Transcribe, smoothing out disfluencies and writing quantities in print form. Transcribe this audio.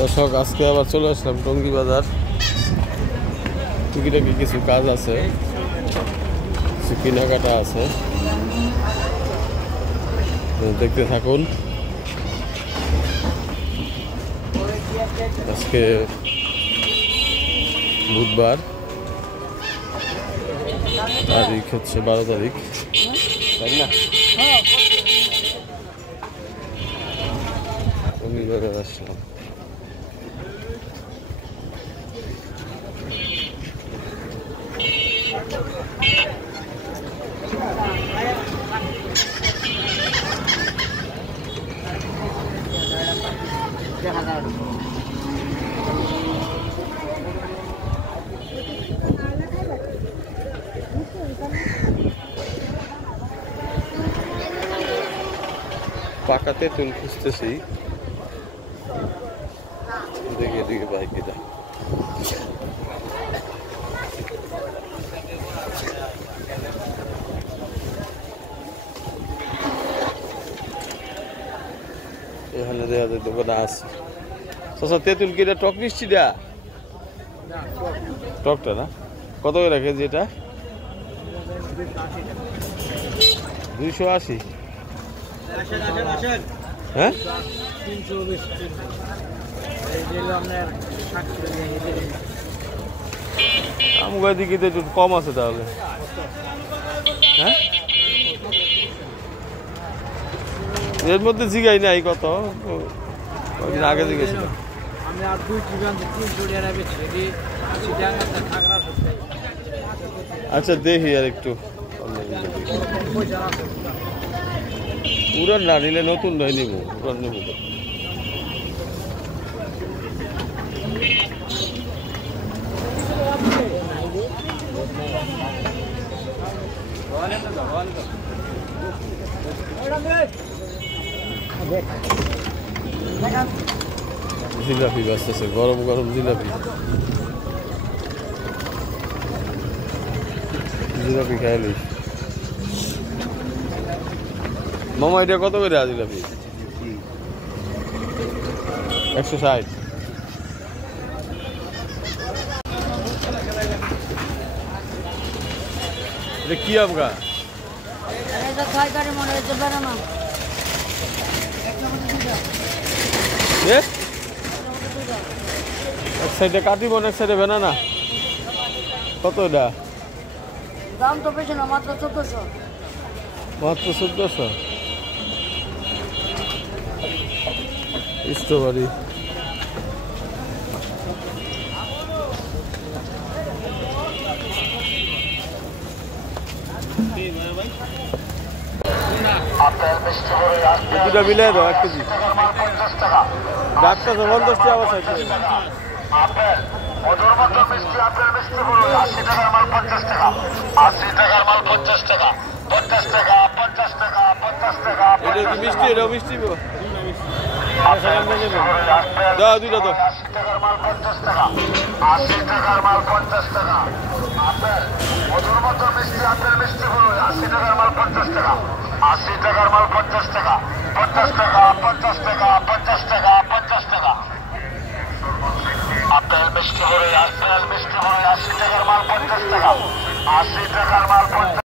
দর্শক, আজকে আবার চলে আসলাম টঙ্গী বাজার। টুকিটাকি কিছু কাজ আছে, কিছু কেনাকাটা আছে, দেখতে থাকুন। আজকে বুধবার, তারিখ হচ্ছে 12 তারিখ, তাই না? টঙ্গী বাজার আসলাম। পাকা তেঁতুল খুঁজতেছি, দেখে দিকে বাইক এটা এখানে দেখা যায় দোকানে আছে। তেঁতুল কি এটা টক মিষ্টি দেয়া? টকটা না? কত করে রাখে যেটা? 280। হ্যাঁ, আমার দিকে তো একটু কম আছে তাহলে। হ্যাঁ, এর মধ্যে জিগাই নাই কত, আগে জিগেছিল। আচ্ছা দেখি আর একটু পুরান না নিলে নতুন নয়, নিব পুরান নেব। জিলাপি বাঁচতেছে, গরম গরম জিলাপি। জিলাপি খাইলি মামা, এটা কত করে জিলাপি? 160। এটা কি আমগা? এক সাইডে কাটিব, এক সাইডে বেনানা। কত এটা দাম? তো বেশি না, মাত্র 1400। মাত্র 1400। স্ট্রবেরি দুটা মিলে দাও 1 কেজি। ডাক্তার 50 টাকা আবার চাইছে। আপেল মধুর মতো মিষ্টি আপেল মিষ্টি বড় 80 টাকার মাল 50 টাকা, 80 টাকার মাল 50 টাকা, 50 টাকা, 50 টাকা, 50 টাকা। এটা কি মিষ্টি? এটা মিষ্টি দাও, দুইটা দাও। 80 টাকার মাল 50 টাকা, 80 টাকার মাল 50 টাকা। আপেল মধুর মতো মিষ্টি আপেল মিষ্টি বড় 80 টাকার মাল 50 টাকা, 80 টাকার মাল 50 টাকা, 50 টাকা, 50 টাকা, 50 টাকা, 50 টাকা। আপেল মিষ্টি বড় 80 টাকার মাল 50 টাকা, 80 টাকার মাল 50।